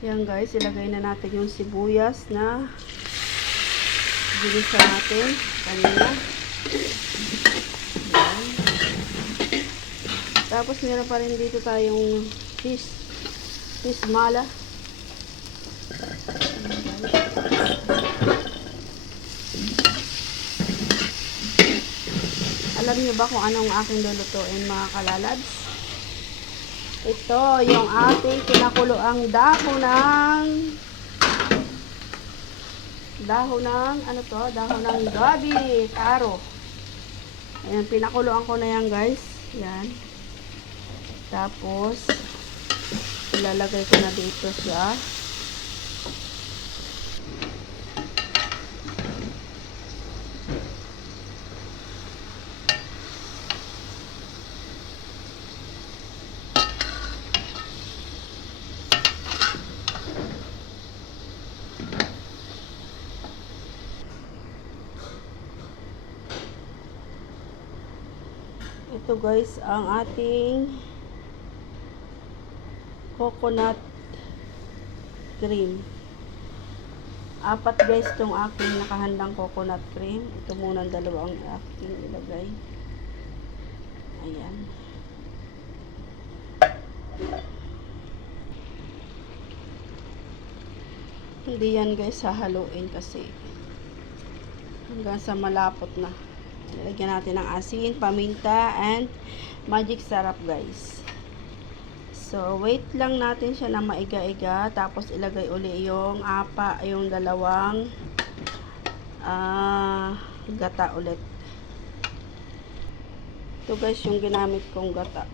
Yan guys, ilagay na natin yung sibuyas na ginisa natin kanina. Yan. Tapos meron pa rin dito tayong fish mala. Alam niyo ba kung anong aking lulutuin mga kalalads? Ito yung ating pinakuloang dahon ng gabi, taro. Ayan, pinakuloan ko na yan guys. Yan. Tapos, ilalagay ko na dito siya. Ito guys, ang ating coconut cream. 4 guys itong aking nakahandang coconut cream. Ito muna ang dalawang aking ilagay. Ayan. Hindi yan guys hahaluin kasi hanggang sa malapot na. Lagyan natin ng asin, paminta, and magic sarap guys. So, wait lang natin siya na maiga-iga. Tapos, ilagay uli yung dalawang gata ulit. Ito guys, yung ginamit kong gata.